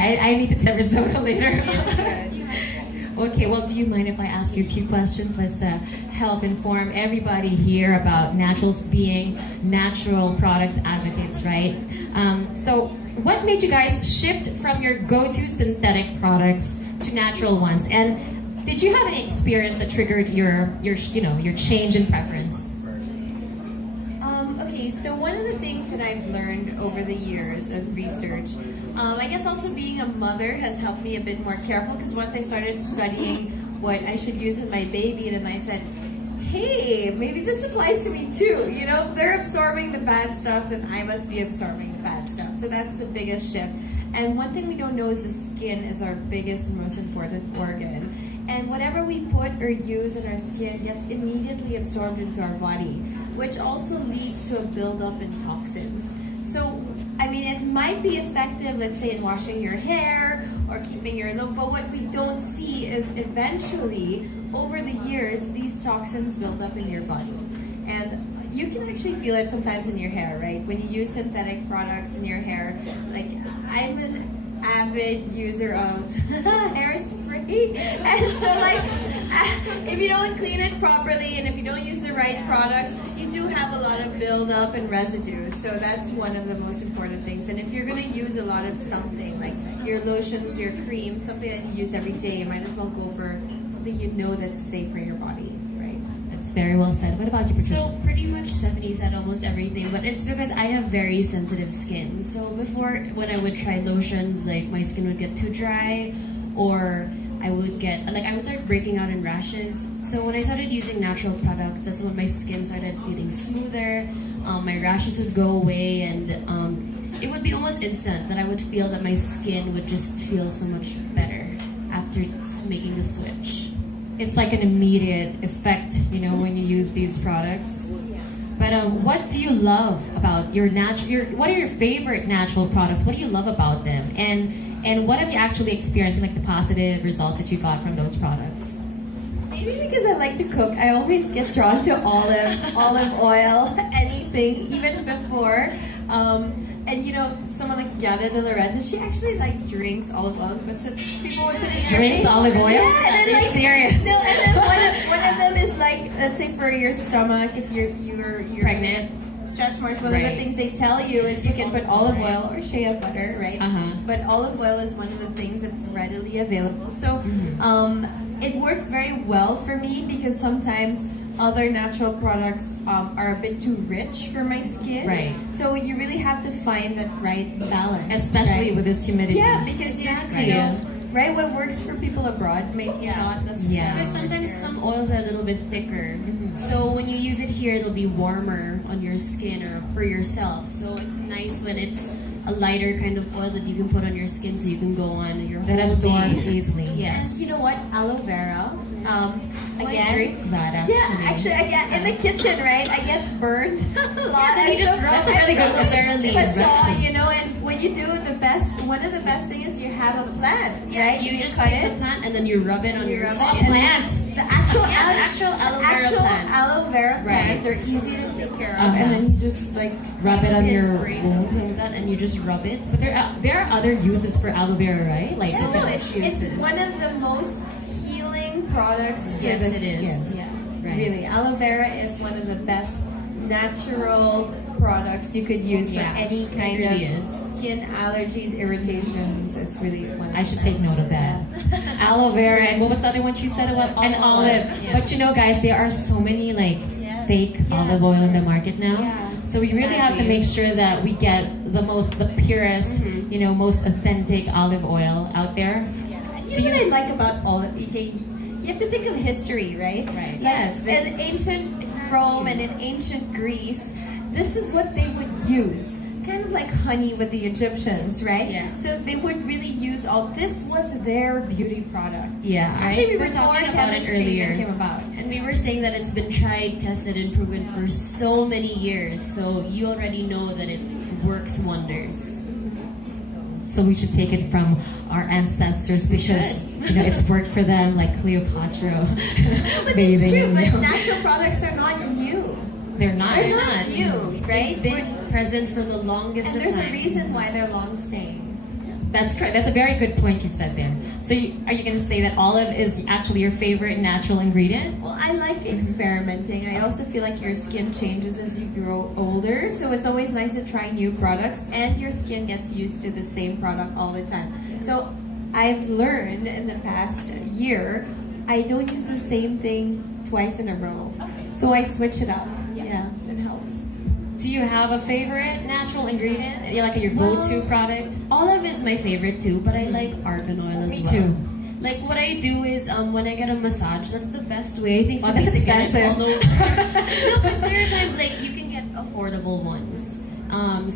Okay, I need to tell Arizona later. Yeah, Okay, well, do you mind if I ask you a few questions? Let's help inform everybody here about naturals being natural products advocates, right? So, what made you guys shift from your go-to synthetic products to natural ones? And did you have any experience that triggered your change in preference? Okay, so one of the things that I've learned over the years of research, I guess also being a mother has helped me a bit more careful, because once I started studying what I should use in my baby, then I said, hey, maybe this applies to me too. You know, if they're absorbing the bad stuff, then I must be absorbing the bad stuff. So that's the biggest shift. And one thing we don't know is the skin is our biggest and most important organ. And whatever we put or use in our skin gets immediately absorbed into our body, which also leads to a buildup in toxins. So, I mean, it might be effective, let's say, in washing your hair or keeping your look, but what we don't see is eventually, over the years, these toxins build up in your body. And you can actually feel it sometimes in your hair, right? When you use synthetic products in your hair, like I'm an avid user of hairspray, and so like if you don't clean it properly and if you don't use the right products, you do have a lot of buildup and residue. So that's one of the most important things. And if you're going to use a lot of something like your lotions, your creams, something that you use every day, you might as well go for something you know that's safe for your body. Very well said. What about you, Patricia? So pretty much Stephanie said almost everything, but it's because I have very sensitive skin. So before, when I would try lotions, like my skin would get too dry, or I would start breaking out in rashes. So when I started using natural products, that's when my skin started getting smoother. My rashes would go away, and it would be almost instant that I would feel that my skin would just feel so much better after making the switch. It's like an immediate effect, when you use these products. But what do you love about what are your favorite natural products? What do you love about them? And what have you actually experienced, like the positive results that you got from those products? Maybe because I like to cook, I always get drawn to olive oil, anything, even before. And someone like Yara De Lorenzo, she actually drinks olive oil, but so people would put it in her Drinks face. olive oil? Yeah, and They're serious. No, and then one of them is let's say for your stomach, if you're pregnant. Stretch marks. One of the things they tell you is you can put olive oil or shea butter, right? But olive oil is one of the things that's readily available. So it works very well for me because sometimes other natural products are a bit too rich for my skin. Right. So you really have to find that right balance. Especially with this humidity. Yeah, because you know, right? What works for people abroad may not necessarily. Yeah. Because sometimes some oils are a little bit thicker. So when you use it here, it'll be warmer on your skin or for yourself. So it's nice when it's a lighter kind of oil that you can put on your skin so you can go on your whole That absorbs day. easily. Yes. And you know what? Aloe vera. I drink that actually. Yeah, actually, I get in the kitchen, right? I get burned a lot. you just rub That's a really good thoroughly. And when you do one of the best things is you have a plant, right? You just cut pick the plant and then you rub it on your rub skin. it, and plant. The actual aloe vera plant. aloe vera plant. Right. They're easy to take care of, and then you just Rub it on your wound. That and you just rub it. But there are other uses for aloe vera, right? Like it's one of the most healing products for Yes, the it skin. is. Yeah. Right. Really, aloe vera is one of the best natural products you could use for any kind really of skin allergies, irritations. It's really one of I the should best. take note of that. Aloe vera, and what was the other one you said about? And olive. Yeah. But guys, there are so many fake olive oil in the market now. Yeah. So we really have to make sure that we get the purest, most authentic olive oil out there. You know what I like about olive? You have to think of history, right? Right. In ancient Rome and in ancient Greece, this is what they would use. Kind of like honey with the Egyptians, right? Yeah. So they would really use this was their beauty product. Yeah. Right? Actually, we were Before talking about it chemistry earlier. came about. And we were saying that it's been tried, tested, and proven for so many years. So you already know that it works wonders. So we should take it from our ancestors because it's worked for them, like Cleopatra But bathing. it's true, in but milk. natural products are not new. They're not. They're not new, right? They've been present for the longest And of there's time. a reason why they're long staying. That's correct. That's a very good point you said there. So, are you going to say that olive is actually your favorite natural ingredient? Well, I like experimenting. I also feel like your skin changes as you grow older, so it's always nice to try new products, and your skin gets used to the same product all the time. So, I've learned in the past year, I don't use the same thing twice in a row. So I switch it up. Yeah, it helps. Do you have a favorite natural ingredient? You like your go-to product? Olive is my favorite too, but I like argan oil as Me well. too. Like what I do is when I get a massage, that's the best way I think for Oh, me that's to get it expensive. all over. No, because there are times like you can get affordable ones.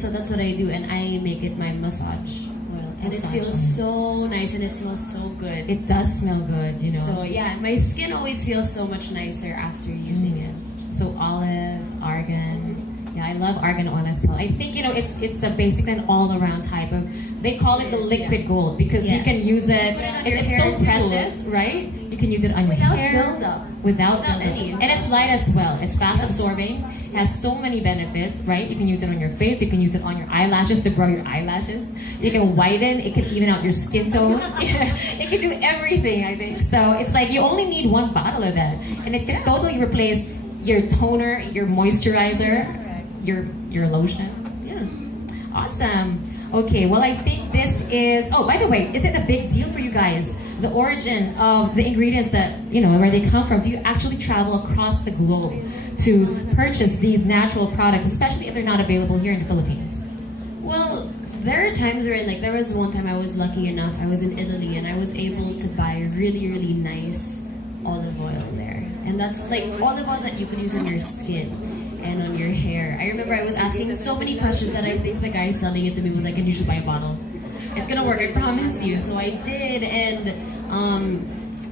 So that's what I do, and I make it my massage oil, and it Massage feels so nice and it smells so good. It does smell good, you know. So yeah, my skin always feels so much nicer after using it. So olive, argan. Yeah, I love argan oil as well. I think, you know, it's a basically an all-around type of, they call it the liquid gold because you Yes. can use it, your it's hair so too. precious, right? You can use it on Without your hair. buildup. Without Without buildup. any. And it's light as well. It's fast absorbing. It has so many benefits, right? You can use it on your face. You can use it on your eyelashes to grow your eyelashes. You can whiten. It can even out your skin tone. It can do everything, I think. So it's like you only need one bottle of that. And it can totally replace your toner, your moisturizer, your lotion. Yeah. Awesome. Okay, well, I think this is, oh, by the way, is it a big deal for you guys? The origin of the ingredients that, you know, where they come from. Do you actually travel across the globe to purchase these natural products, especially if they're not available here in the Philippines? Well, there are times where, like, there was one time I was lucky enough, I was in Italy and I was able to buy really, really nice olive oil there. And that's like olive oil that you could use on your skin and on your hair. I remember I was asking so many questions that I think the guy selling it to me was like, "Can you just buy a bottle? It's gonna work, I promise you." So I did, and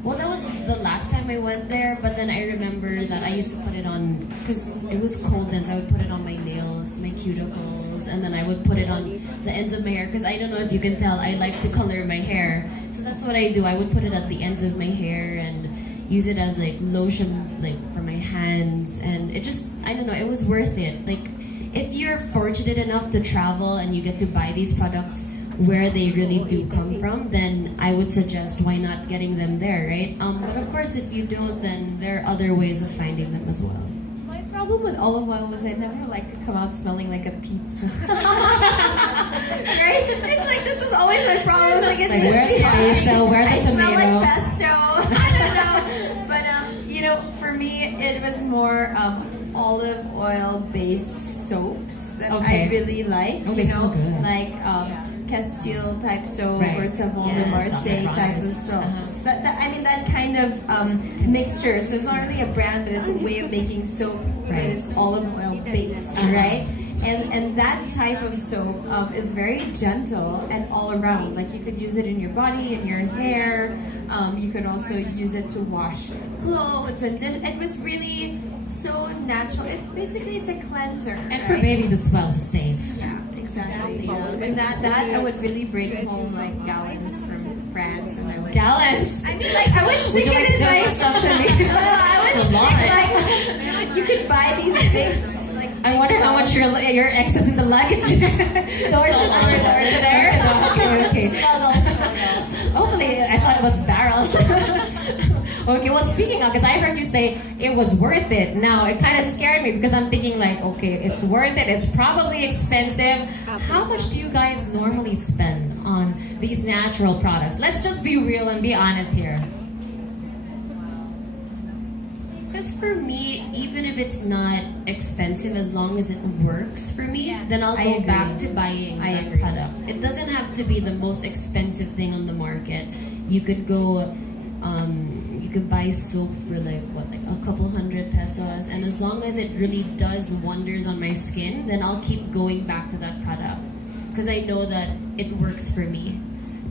well, that was the last time I went there, but then I remember that I used to put it on, because it was cold then, so I would put it on my nails, my cuticles, and then I would put it on the ends of my hair, because I don't know if you can tell, I like to color my hair. So that's what I do. I would put it at the ends of my hair and use it as like lotion, like for my hands, and it just, I don't know, it was worth it. Like, if you're fortunate enough to travel and you get to buy these products where they really do come from, then I would suggest why not getting them there, right? But of course, if you don't, then there are other ways of finding them as well. My problem with olive oil was I never like to come out smelling like a pizza. Right? It's like this was always my problem. It's like, is Like, this where's the basil? Where's I the smell tomato? like pesto. I don't know. But you know, for me, it was more olive oil based soaps that Okay. I really liked. Oh, You they know, smell good. like Castile type soap Right. or Savon Yes, de Marseille Savon de type of Marseille. soaps. I mean that kind of mixture. So it's not really a brand, but it's a way of making soap, but Right. it's olive oil based, right? And that type of soap is very gentle and all around. Like you could use it in your body, in your hair. You could also use it to wash clothes and dish. It was really so natural. It's a cleanser. And for right? babies as well, to save. Yeah, exactly. And that I would really bring home like gallons from France when I went. Gallons. I mean, like I would Would stick you like it to in donate my. some to me? I would It's a stick lot. like you could buy these big like. I wonder how much your excess in the luggage. Door to there. Okay. Hopefully, I thought it was barrels. Okay, well, speaking of, because I heard you say it was worth it. Now, it kind of scared me because I'm thinking like, okay, it's worth it. It's probably expensive. How much do you guys normally spend on these natural products? Let's just be real and be honest here. Because for me, even if it's not expensive, as long as it works for me, then I'll I go agree. back to buying I that agree. product. It doesn't have to be the most expensive thing on the market. You could go, you could buy soap for like a couple $100 pesos, and as long as it really does wonders on my skin, then I'll keep going back to that product because I know that it works for me.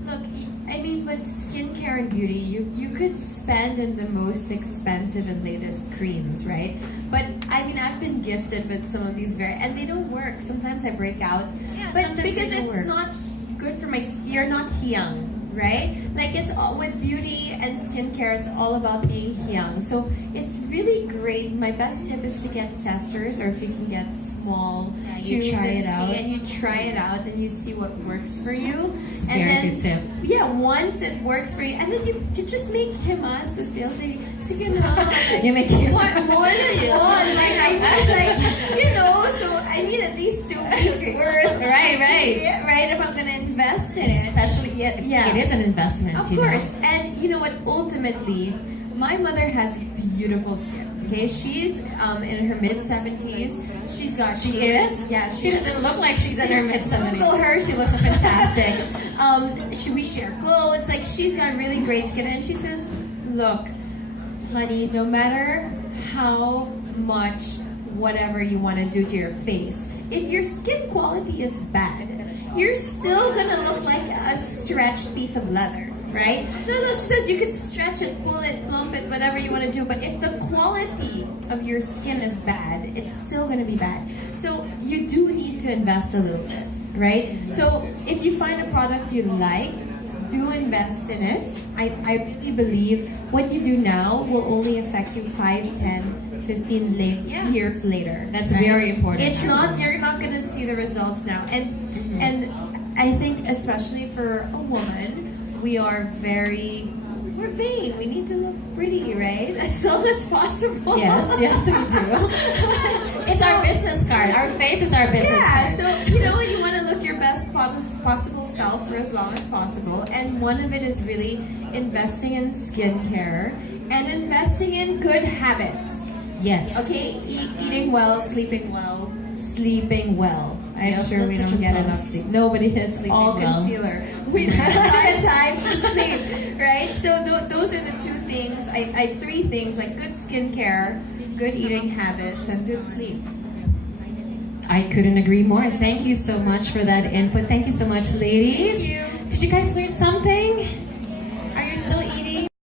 Look, I mean, with skincare and beauty, you could spend in the most expensive and latest creams, right? But I mean, I've been gifted with some of these and they don't work. Sometimes I break out, Yeah, but sometimes because they don't it's work. not good for my. You're not young. right? Like it's all with beauty and skincare, it's all about being young. So it's really great. My best tip is to get testers, or if you can get small you tubes try and it out. see, and you try it out, and you see what works for you. And Very then, good tip. yeah, once it works for you, and then you just make him as the sales lady. Sige na. You make it. What more than one? Like I said, like, you know, so I need at least 2 weeks worth. Right, right. Yeah, right, if I'm gonna invest in it. Especially, Yeah. it is an investment. Of you course. know. And you know what? Ultimately, my mother has beautiful skin. Okay, she's in her mid-70s. She's got. She is? Yeah, She doesn't look like she's in her mid-70s. Google her. She looks fantastic. We share clothes. Like she's got really great skin, and she says, "Look, honey, no matter how much whatever you want to do to your face, if your skin quality is bad, you're still gonna look like a stretched piece of leather, right? No, she says you could stretch it, pull it, plump it, whatever you want to do, but if the quality of your skin is bad, it's still gonna be bad. So you do need to invest a little bit, right? So if you find a product you like, do invest in it. I really believe what you do now will only affect you 5, 10, 15 years later. That's very important. It's not, you're not going to see the results now. And I think especially for a woman, we're vain. We need to look pretty, right? As long as possible. Yes, we do. It's our business card. Our face is our business Yeah, card. so you want to look your best possible self for as long as possible, and one of it is really investing in skincare and investing in good habits. Yes. Okay, eating well, sleeping well, sleeping well. I'm Yep, sure we that's such don't a get plus. enough sleep. Nobody has Sleeping all well. concealer. We don't have time to sleep, right? So those are the 2 things. I 3 things, like good skincare, good eating habits, and good sleep. I couldn't agree more. Thank you so much for that input. Thank you so much, ladies. Thank you. Did you guys learn